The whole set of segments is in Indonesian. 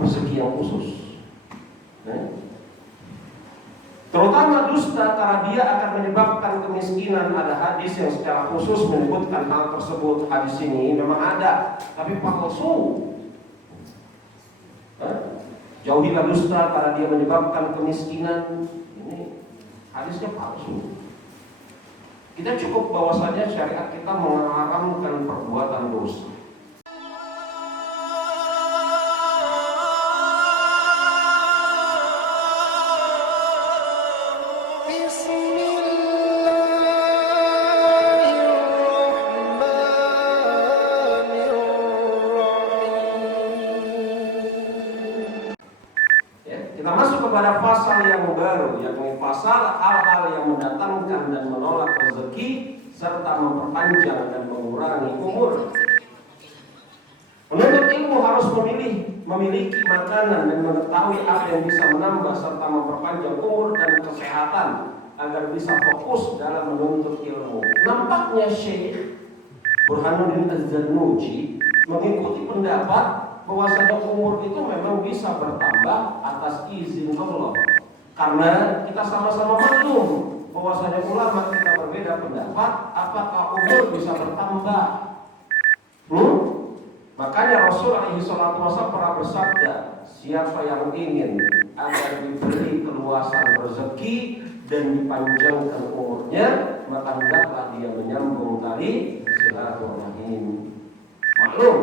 rezeki yang khusus. Terutama dusta karena dia akan menyebabkan kemiskinan. Ada hadis yang secara khusus menyebutkan hal tersebut. Hadis ini memang ada, tapi palsu. Jauhilah dusta karena dia menyebabkan kemiskinan. Ini hadisnya palsu. Kita cukup bahwasanya syariat kita mengharamkan perbuatan dosa. Pada pasal yang baru, yakni pasal hal-hal yang mendatangkan dan menolak rezeki serta memperpanjang dan mengurangi umur. Penuntut ilmu harus memiliki makanan dan mengetahui apa yang bisa menambah serta memperpanjang umur dan kesehatan agar bisa fokus dalam menuntut ilmu. Nampaknya Syekh Burhanuddin Az-Zarnuji mengikuti pendapat bahwasanya umur itu memang bisa bertambah atas izin Allah. Karena kita sama-sama maklum bahwasanya ulama kita berbeda pendapat apakah umur bisa bertambah. Makanya Rasulullah SAW pernah bersabda, siapa yang ingin agar diberi keluasan rezeki dan dipanjangkan umurnya, maka hendaklah dia menyambung tali silaturahim. Maklum,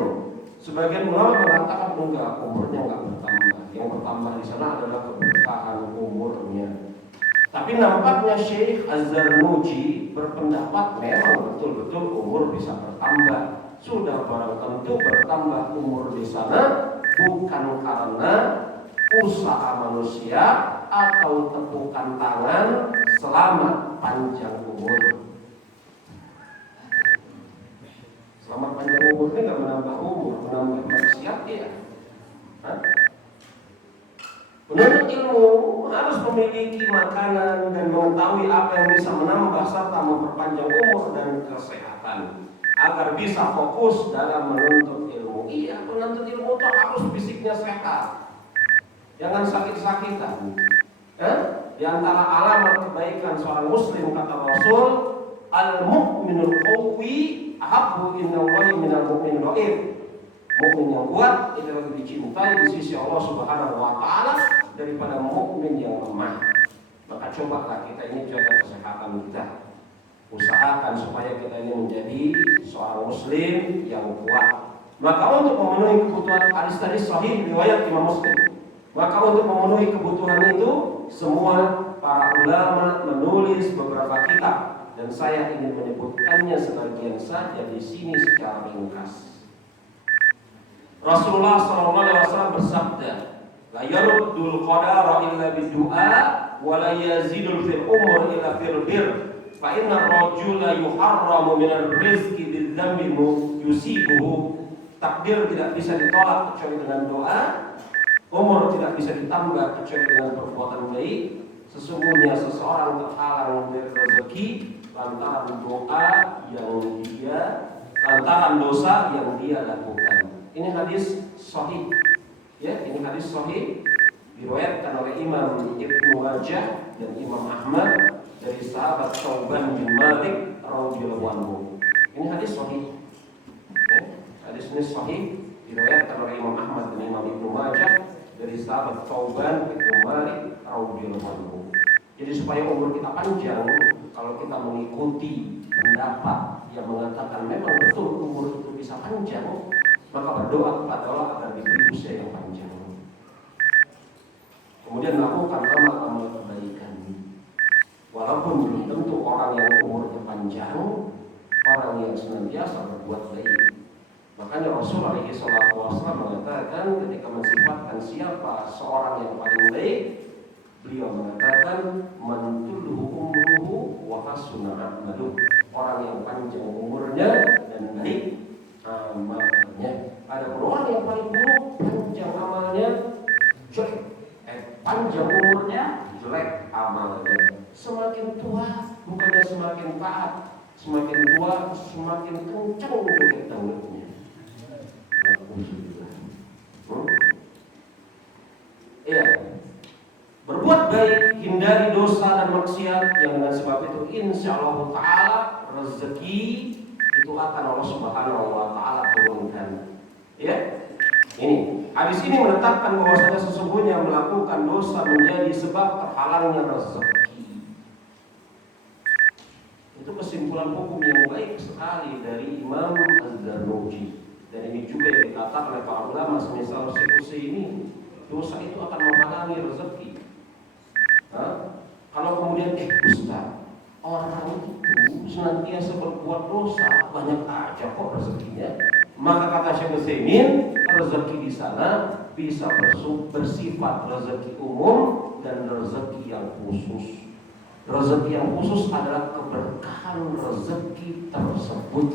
sebagian ulama mengatakan enggak, umurnya enggak bertambah. Yang bertambah di sana adalah keberkahan umurnya. Tapi nampaknya Syekh Az-Zarnuji berpendapat memang betul-betul umur bisa bertambah. Sudah barang tentu bertambah umur di sana bukan karena usaha manusia atau tepukan tangan selama panjang umur. Selamat panjang umur ini nggak menambah umur, menambah maksiat ya. Penuntut ilmu harus memiliki makanan dan mengetahui apa yang bisa menambah serta memperpanjang umur dan kesehatan agar bisa fokus dalam menuntut ilmu. Iya, penuntut ilmu itu harus fisiknya sehat, jangan sakit-sakitan. Di antara alamat kebaikan seorang muslim kata Rasul, al-mu'minul qawi ahabbu inallahi minal mu'min dhaif. Mukmin yang kuat itu lebih dicintai di sisi Allah Subhanahu wa taala daripada mukmin yang lemah. Maka cobalah kita ini jaga kesehatan kita. Usahakan supaya kita ini menjadi seorang muslim yang kuat. Maka untuk memenuhi kebutuhan hadis tadi sahih riwayat Imam Muslim. Maka untuk memenuhi kebutuhan itu semua para ulama menulis beberapa kitab. Dan saya ingin menyebutkannya sebagian saja di sini secara ringkas. Rasulullah SAW bersabda, la yaruddul qadara illa bidu'a wa la yazidul fil umur illa fil bir. Fa inna rajula yuharramu minal rizqi bidzambi yusibuhu. Takdir tidak bisa ditolak kecuali dengan doa. Umur tidak bisa ditambah kecuali dengan perbuatan baik. Sesungguhnya seseorang terhalang dari rezeki lantaran dosa yang dia lakukan. Ini hadis sahih. Ya, ini hadis sahih diriwayatkan oleh Imam Ibnu Majah dan Imam Ahmad dari sahabat Thauban bin Malik radhiyallahu anhu. Ini hadis sahih. Ya, hadis ini sahih diriwayatkan oleh Imam Ahmad dan Imam Ibnu Majah dari sahabat Thauban bin Malik radhiyallahu anhu. Jadi supaya umur kita panjang, kalau kita mengikuti pendapat yang mengatakan memang betul umur itu bisa panjang, maka berdoa kepada Allah agar diberi usia yang panjang. Kemudian lakukan amal-amal kebaikan. Walaupun belum tentu orang yang umurnya panjang, orang yang senantiasa berbuat baik. Makanya Rasulullah SAW mengatakan ketika mensifatkan siapa seorang yang paling baik, beliau mengatakan mantulhu umruhu wa hasuna amaluh. Orang yang panjang umurnya dan baik amalnya. Ada orang yang paling buruk, panjang amalnya, jelek. Panjang umurnya, jelek amalnya. Semakin tua bukannya semakin taat, semakin tua semakin kencang joget dangdutnya. Ya, berbuat baik, hindari dosa dan maksiat, yang dengan sebab itu insya Allah Ta'ala rezeki itu akan Allah Subhanahu Wa Ta'ala turunkan. Ya, ini hadis ini menetapkan bahwasanya sesungguhnya melakukan dosa menjadi sebab terhalangnya rezeki. Itu kesimpulan hukum yang baik sekali dari Imam Az-Zarnuji. Dan ini juga yang dikatakan oleh para ulama, semisal si ini, dosa itu akan menghalangi rezeki. Kalau kemudian Ustaz, orang itu senantiasa berbuat dosa, banyak aja kok rezekinya. Maka kata Syekh Utsaimin, rezeki di sana bisa bersifat rezeki umum dan rezeki yang khusus. Rezeki yang khusus adalah keberkahan rezeki tersebut,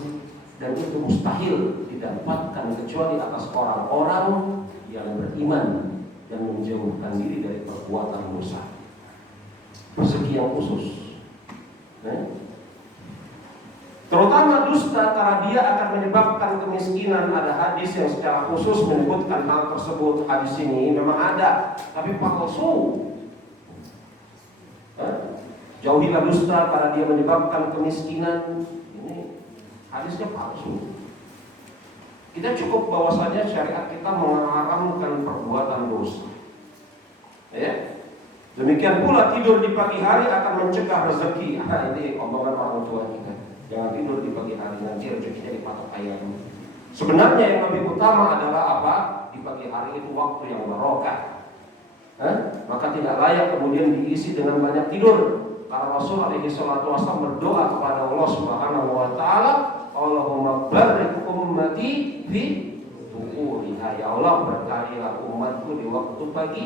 dan itu mustahil didapatkan kecuali atas orang-orang yang beriman dan menjauhkan diri dari perbuatan dosa. Rezeki yang khusus, terutama dusta, karena dia akan menyebabkan kemiskinan. Ada hadis yang secara khusus menyebutkan hal tersebut. Hadis ini memang ada, tapi palsu. Jauhilah dusta karena dia menyebabkan kemiskinan. Ini hadisnya palsu. Kita cukup bahwasanya syariat kita mengharamkan perbuatan dosa. Ya. Demikian pula tidur di pagi hari akan mencegah rezeki. Ini omongan orang tua kita. Jangan tidur di pagi hari, nanti rezekinya dipatok ayam. Sebenarnya yang lebih utama adalah apa? Di pagi hari itu waktu yang barokah. Maka tidak layak kemudian diisi dengan banyak tidur. Karena Rasul alaihi salatu wasallam berdoa kepada Allah Subhanahu wa taala, Allahumma barik ummati fi tuquriha. Ya Allah, berkahilah umatku di waktu pagi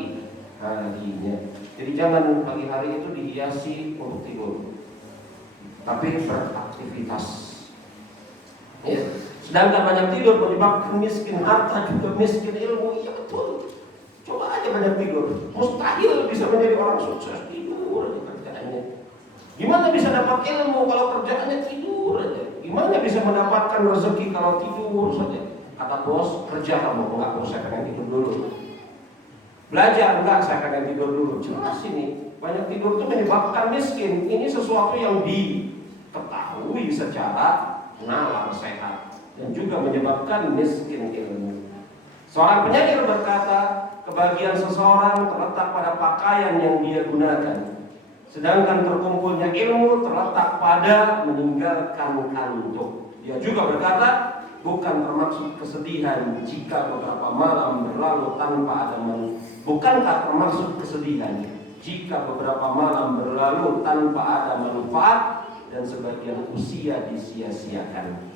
harinya. Jadi jangan pagi hari itu dihiasi untuk tidur, tapi beraktivitas. Ya. Sedangkan banyak tidur menyebabkan miskin harta, juga miskin ilmu. Iya betul. Coba aja banyak tidur, mustahil bisa menjadi orang sukses. Tidur aja kerjaannya. Gimana bisa dapat ilmu kalau kerjaannya tidur aja? Gimana bisa mendapatkan rezeki kalau tidur saja? Kata bos, kerja kamu. Enggak, bos, saya pengen tidur dulu. Belajar, enggak, saya pengen tidur dulu. Jelas ini, banyak tidur itu menyebabkan miskin. Ini sesuatu yang diketahui secara nalar sehat, dan juga menyebabkan miskin ilmu. Seorang penyair berkata, kebahagiaan seseorang terletak pada pakaian yang dia gunakan, sedangkan terkumpulnya ilmu terletak pada meninggalkan kantuk. Dia juga berkata, bukan termaksud kesedihan jika beberapa malam berlalu tanpa ada manfaat. Bukankah termaksud kesedihan jika beberapa malam berlalu tanpa ada manfaat dan sebagian usia disia-siakan.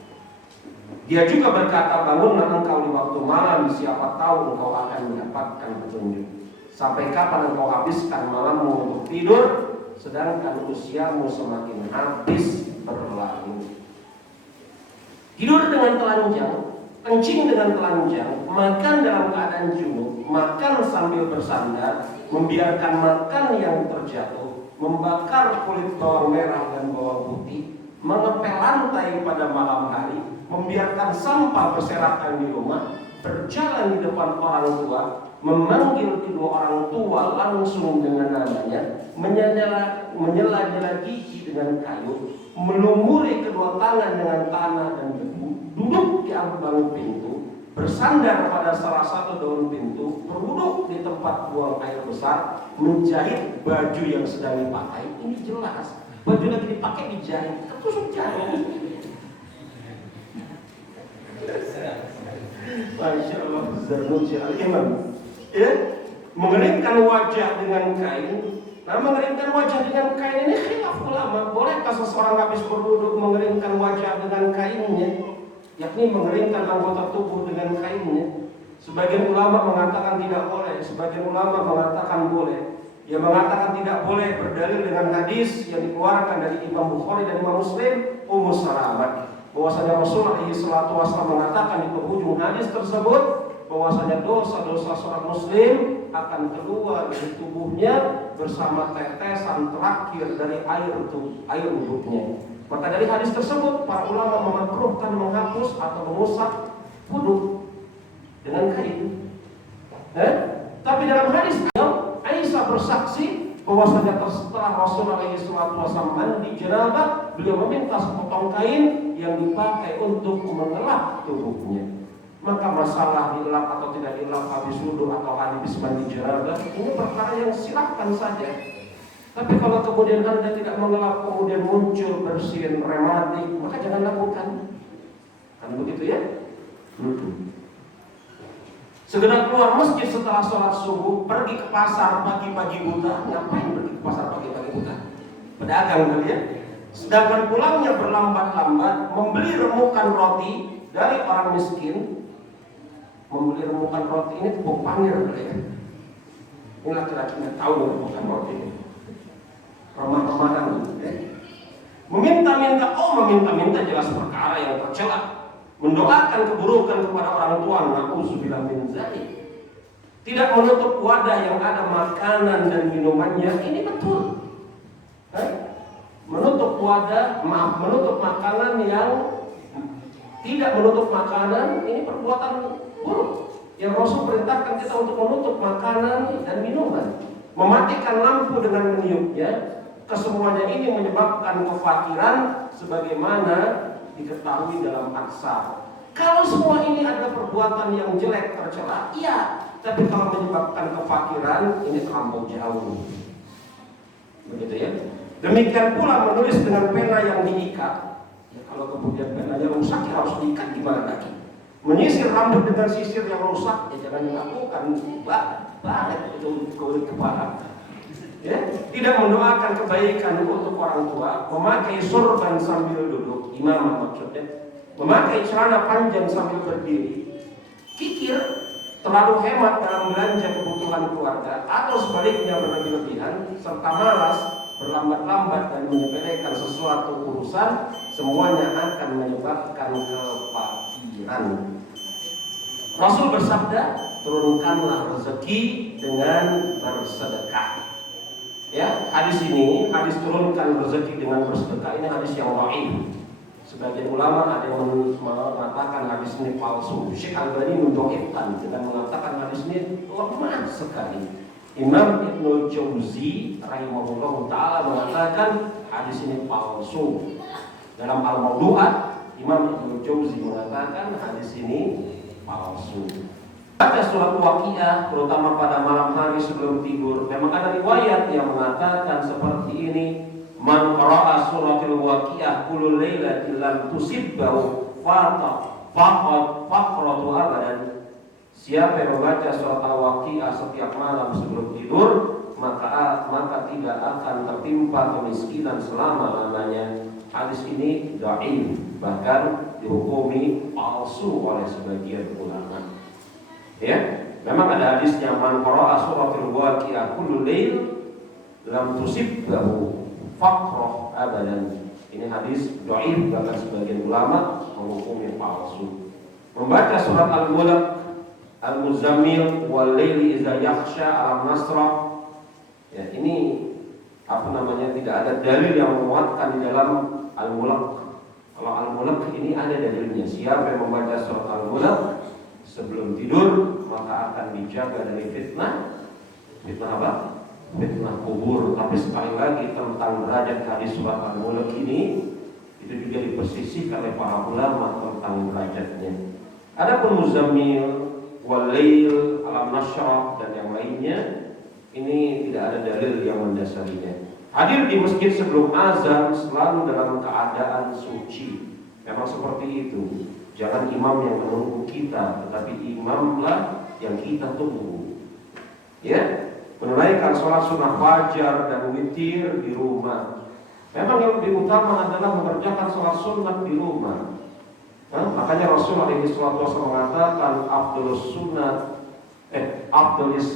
Dia juga berkata, bangunlah engkau di waktu malam, siapa tahu engkau akan mendapatkan petunjuk. Sampai kapan engkau habiskan malammu untuk tidur, sedangkan usiamu semakin habis berlalu. Tidur dengan telanjang, kencing dengan telanjang, makan dalam keadaan junub, makan sambil bersandar, membiarkan makan yang terjatuh, membakar kulit bawang merah dan bawang putih, mengepel lantai pada malam hari, membiarkan sampah berserakan di rumah, berjalan di depan orang tua, memanggil kedua orang tua langsung dengan namanya, menyela-nyela gigi dengan kayu, melumuri kedua tangan dengan tanah dan debu, duduk di ambang pintu, bersandar pada salah satu daun pintu, berwuduk di tempat buang air besar, menjahit baju yang sedang dipakai. Ini jelas, baju lagi dipakai dijahit, ketusuk jahit. Masya Allah, Zarnuji al-Imam. Ya, mengeringkan wajah dengan kain. Nah, mengeringkan wajah dengan kain ini khilaf ulama. Bolehkah seseorang habis berwudu mengeringkan wajah dengan kainnya? Yakni mengeringkan anggota tubuh dengan kainnya. Sebagian ulama mengatakan tidak boleh, sebagian ulama mengatakan boleh. Yang mengatakan tidak boleh berdalil dengan hadis yang dikeluarkan dari Imam Bukhari dan Imam Muslim, Ummu Salamah, bahwasanya Rasulullah SAW mengatakan di penghujung hadis tersebut bahwasanya dosa-dosa seorang muslim akan keluar dari tubuhnya bersama tetesan terakhir dari air wudhunya. Maka dari hadis tersebut para ulama memakruhkan menghapus atau mengusap wudhu dengan kain. Tapi dalam hadis bisa bersaksi bahwasanya setelah Rasul alaihi salatu wasallam mandi janabah, beliau meminta sepotong kain yang dipakai untuk mengelap tubuhnya. Maka masalah dilap atau tidak dilap habis wudu atau habis mandi janabah ini perkara yang silahkan saja. Tapi kalau kemudian Anda tidak mengelap, kemudian muncul bersin rematik, maka jangan lakukan. Kan begitu ya? Sekedar keluar masjid setelah sholat subuh, pergi ke pasar pagi-pagi buta. Ngapain pergi ke pasar pagi-pagi buta? Pedagang kali ya. Sedangkan pulangnya berlambat-lambat, membeli remukan roti dari orang miskin. Membeli remukan roti ini tepung panir kali ya. Ini laki-laki nggak tahu remukan roti ini. Remah-remahan. Meminta jelas perkara yang tercela. Mendoakan keburukan kepada orang tua, na'udzubillah min dzalik. Tidak menutup wadah yang ada makanan dan minumannya, ini betul. Menutup makanan yang tidak menutup makanan, ini perbuatan buruk. Yang Rasul perintahkan kita untuk menutup makanan dan minuman. Mematikan lampu dengan meniupnya, kesemuanya ini menyebabkan kefakiran sebagaimana diketahui dalam Aksar. Kalau semua ini ada perbuatan yang jelek tercela, iya. Tapi kalau menyebabkan kefakiran, ini terlampau jauh. Begitu ya. Demikian pula menulis dengan pena yang diikat. Ya, kalau kemudian penanya rusak, ya harus diikat gimana lagi? Menyisir rambut dengan sisir yang rusak, ya jangan dilakukan. Baret itu kulit kepala. Ya, tidak mendoakan kebaikan untuk orang tua, memakai sorban sambil duduk, imam maksudnya, memakai celana panjang sambil berdiri, kikir, terlalu hemat dalam belanja kebutuhan keluarga, atau sebaliknya berlebih-lebihan, serta malas, berlambat-lambat dan menyepelekan sesuatu urusan, semuanya akan menyebabkan kefakiran. Rasul bersabda, turunkanlah rezeki dengan bersedekah. Ya, hadis ini, hadis turunkan rezeki dengan bersedekah, ini hadis yang dhaif. Sebagian ulama ada yang mengatakan hadis ini palsu. Syekh Albani mendhaifkan dengan mengatakan hadis ini lemah sekali. Imam Ibnu Jauzi rahimahullah taala mengatakan hadis ini palsu. Dalam Al-Mawdu'at, Imam Ibnu Jauzi mengatakan hadis ini palsu. Baca surat Waqiah terutama pada malam hari sebelum tidur. Memang ada riwayat yang mengatakan seperti ini, man qara'a suratul Waqiah kullu lailatin lam tusibbahu faqratu abadan. Siapa yang membaca surat Al-Waqiah setiap malam sebelum tidur, maka tidak akan tertimpa kemiskinan selama-lamanya. Hadis ini dhaif, bahkan dihukumi palsu oleh sebagian ulama. Ya, memang ada hadisnya, man qara'a suratul Waqiah kullu lail lam tusibbahu faqrah abadan. Ini hadis dhaif, bahkan sebagian ulama menghukumi palsu. Membaca surat Al-Mulk, Al-Muzammil, wal laili idza yakhsha, Al-Nasr. Ya, ini tidak ada dalil yang menguatkan di dalam Al-Mulk. Kalau Al-Mulk ini ada dalilnya. Siapa yang membaca surat Al-Mulk sebelum tidur, maka akan dijaga dari fitnah. Fitnah apa? Fitnah kubur. Tapi sekali lagi tentang derajat hadis surat Al-Mulk ini, itu juga dipersisihkan oleh para ulama tentang derajatnya. Adapun Muzammil, Walail, Alam Nashrah dan yang lainnya, ini tidak ada dalil yang mendasarinya. Hadir di masjid sebelum azan selalu dalam keadaan suci. Memang seperti itu. Jangan imam yang menunggu kita, tetapi imamlah yang kita tunggu. Ya, menunaikan sholat sunnah fajar dan witir di rumah. Memang yang lebih utama adalah mengerjakan sholat sunnah di rumah. Makanya Rasul alaihi wasallam mengatakan afdhalus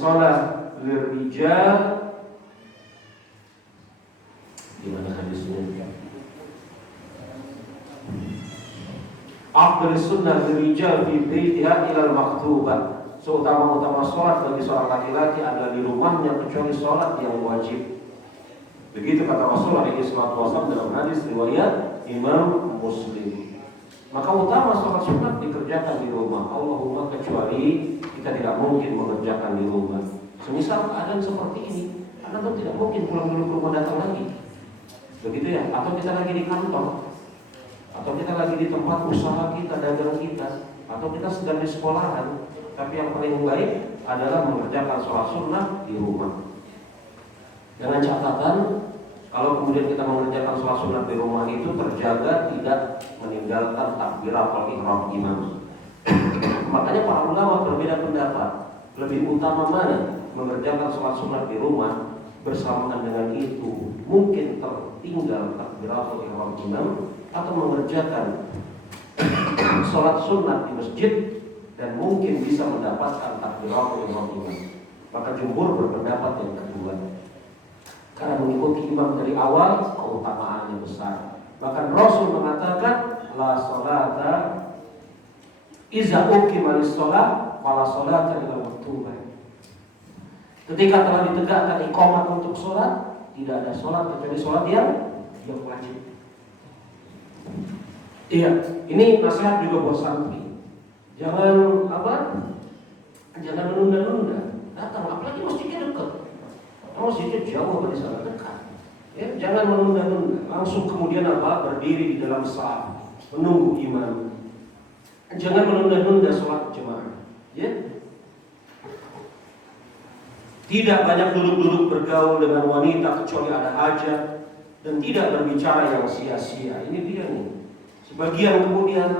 sholat lirijal. Gimana hadisnya? Afdhalus sunnah lirijal fi baitiha ila al-maktubah. Seutama-utama sholat bagi seorang laki-laki adalah di rumahnya kecuali sholat yang wajib. Begitu kata Rasul alaihi wasallam dalam hadis riwayat Imam Muslim. Maka utama sholat sunat dikerjakan di rumah. Allahumma kecuali kita tidak mungkin mengerjakan di rumah. Semisal keadaan seperti ini, Anda tuh tidak mungkin pulang dulu ke rumah datang lagi. Begitu ya? Atau kita lagi di kantor, atau kita lagi di tempat usaha kita, dagang kita, atau kita sedang di sekolahan. Tapi yang paling baik adalah mengerjakan sholat sunnah di rumah. Dengan catatan, kalau kemudian kita mengerjakan sholat sunnah di rumah itu terjaga tidak meninggalkan takbiratul ihram imam. Makanya para ulama berbeda pendapat. Lebih utama mana? Mengerjakan sholat sunnah di rumah bersamaan dengan itu mungkin tertinggal takbiratul ihram imam, atau mengerjakan sholat sunnah di masjid dan mungkin bisa mendapatkan takbiratul ihram imam. Maka jumhur berpendapat yang kedua, karena mengikuti imam dari awal keutamaannya besar. Bahkan Rasul mengatakan la sholata iza uqimalis sholat fala sholata illa maktubah. Ketika telah ditegakkan iqamah untuk sholat, tidak ada sholat kecuali sholat yang wajib. Iya, ini nasihat juga buat santri. Jangan Jangan menunda-nunda. Datang, apalagi masjidnya dekat. Masjidnya jauh dari sana, dekat. Ya, jangan menunda-nunda. Langsung kemudian berdiri di dalam saf, menunggu imam. Jangan menunda-nunda sholat jemaah. Ya. Tidak banyak duduk-duduk bergaul dengan wanita kecuali ada hajat, dan tidak berbicara yang sia-sia. Ini dia nih. Sebagian kemudian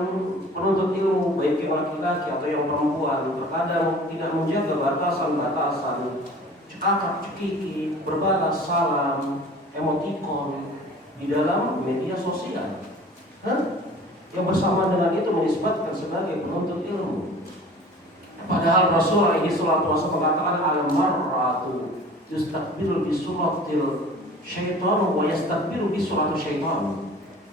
penuntut ilmu, baik yang laki-laki atau yang perempuan, terkadang tidak menjaga batasan-batasan, cekakak-cekiki, berbalas salam, emotikon di dalam media sosial. Yang bersama dengan itu menisbatkan sebagai penuntut ilmu. Padahal Rasul alaihi salatu wasallam mengatakan al-mar'atu yastaqbilu bi suratil syaitan wa yastaqbilu bi suratil syaitan.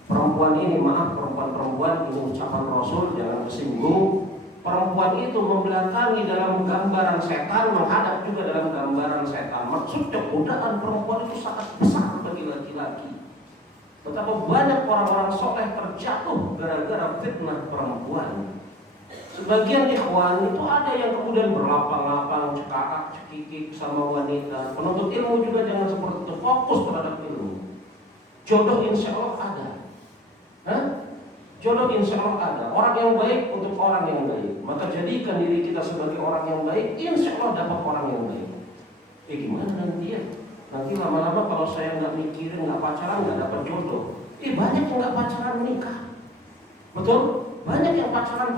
Perempuan ini, perempuan-perempuan, ini ucapan Rasul, jangan tersinggung. Perempuan itu membelakangi dalam gambaran setan, menghadap juga dalam gambaran setan. Maksudnya godaan perempuan itu sangat besar bagi laki-laki. Betapa banyak orang-orang soleh terjatuh gara-gara fitnah perempuan. Sebagian ikhwan itu ada yang kemudian berlapang-lapang, cekakak-cekikik sama wanita. Penuntut ilmu juga jangan seperti itu, fokus terhadap ilmu. Jodoh insya Allah ada. Jodoh insya Allah ada. Orang yang baik untuk orang yang baik. Maka jadikan diri kita sebagai orang yang baik, insya Allah dapat orang yang baik. Gimana nanti ya? Nanti lama-lama kalau saya nggak mikirin, nggak pacaran, nggak dapat jodoh. Banyak yang nggak pacaran menikah. Betul? Banyak yang pacaran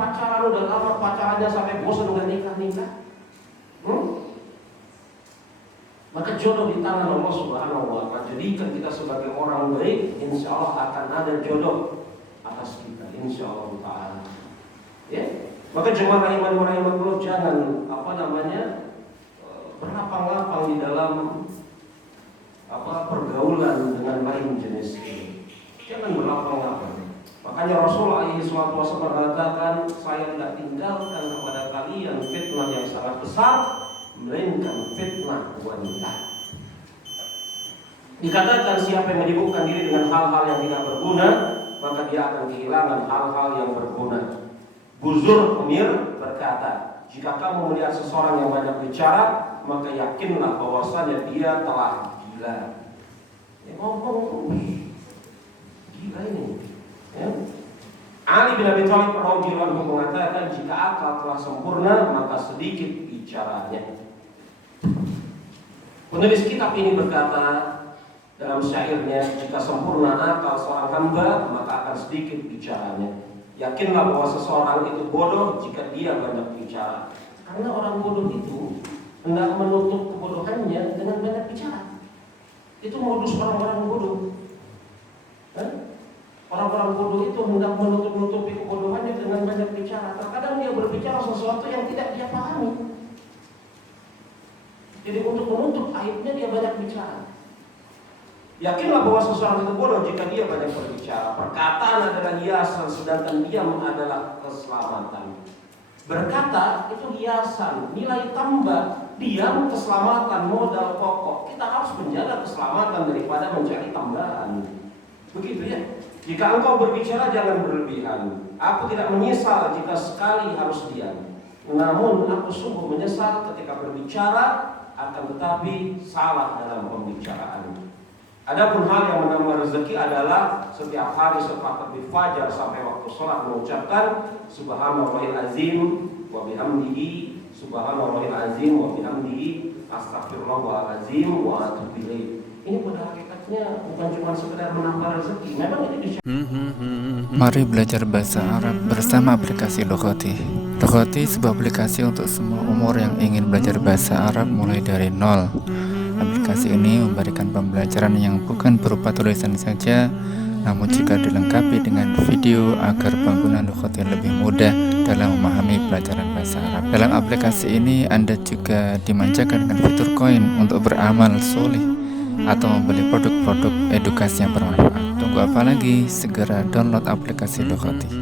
udah lama pacarannya sampai bosan nggak nikah. Maka jodoh di tangan Allah Subhanahu wa Ta'ala. Jadikan kita sebagai orang baik, insya Allah akan ada jodoh atas kita, insya Allah Ta'ala. Ya, maka jemaah rahimahullah jangan berlapang-lapang di dalam pergaulan dengan lain jenis ini. Jangan berlapang-lapang. Makanya Rasulullah SAW mengatakan, saya tidak tinggalkan kepada kalian fitnah yang sangat besar, melainkan fitnah wanita. Dikatakan siapa yang menyibukkan diri dengan hal-hal yang tidak berguna, maka dia akan kehilangan hal-hal yang berguna. Buzur Umir berkata, jika kamu melihat seseorang yang banyak bicara, maka yakinlah bahwasanya dia telah gila. Ngomong gila ini. Ya. Ali bin Abi Thalib radhiyallahu anhu mengatakan, jika akal telah sempurna, maka sedikit bicaranya. Penulis kitab ini berkata dalam syairnya, jika sempurna akal seorang hamba, maka akan sedikit bicaranya. Yakinlah bahwa seseorang itu bodoh jika dia banyak bicara. Karena orang bodoh itu hendak menutup kebodohannya dengan banyak bicara. Itu modus orang-orang bodoh. Orang-orang bodoh itu hendak menutupi kebodohannya dengan banyak bicara. Terkadang dia berbicara sesuatu yang tidak dia pahami. Jadi untuk menutup aibnya dia banyak bicara. Yakinlah bahwa seseorang itu bodoh jika dia banyak berbicara. Perkataan adalah hiasan, sedangkan diam adalah keselamatan. Berkata itu hiasan, nilai tambah. Diam keselamatan, modal pokok. Kita harus menjaga keselamatan daripada mencari tambahan. Begitu ya. Jika engkau berbicara jangan berlebihan. Aku tidak menyesal jika sekali harus diam. Namun aku sungguh menyesal ketika berbicara akan tetapi salah dalam pembicaraan. Adapun hal yang menambah rezeki adalah setiap hari setelah terbit fajar sampai waktu sholat mengucapkan Subhanallahil azim wa bihamdihi, Subhanallahil azim wa bihamdihi, Astaghfirullahalazim wa atubu ilaih. Ini pada hakikatnya bukan cuma sekedar menambah rezeki. Memang ini Mari belajar bahasa Arab bersama aplikasi Loghoti. Loghoti sebuah aplikasi untuk semua umur yang ingin belajar bahasa Arab mulai dari nol. Aplikasi ini memberikan pembelajaran yang bukan berupa tulisan saja, namun jika dilengkapi dengan video agar pengguna Loghoti lebih mudah dalam memahami pelajaran bahasa Arab. Dalam aplikasi ini Anda juga dimanjakan dengan fitur koin untuk beramal soleh atau membeli produk-produk edukasi yang bermanfaat. Tunggu apa lagi? Segera download aplikasi Loghoti.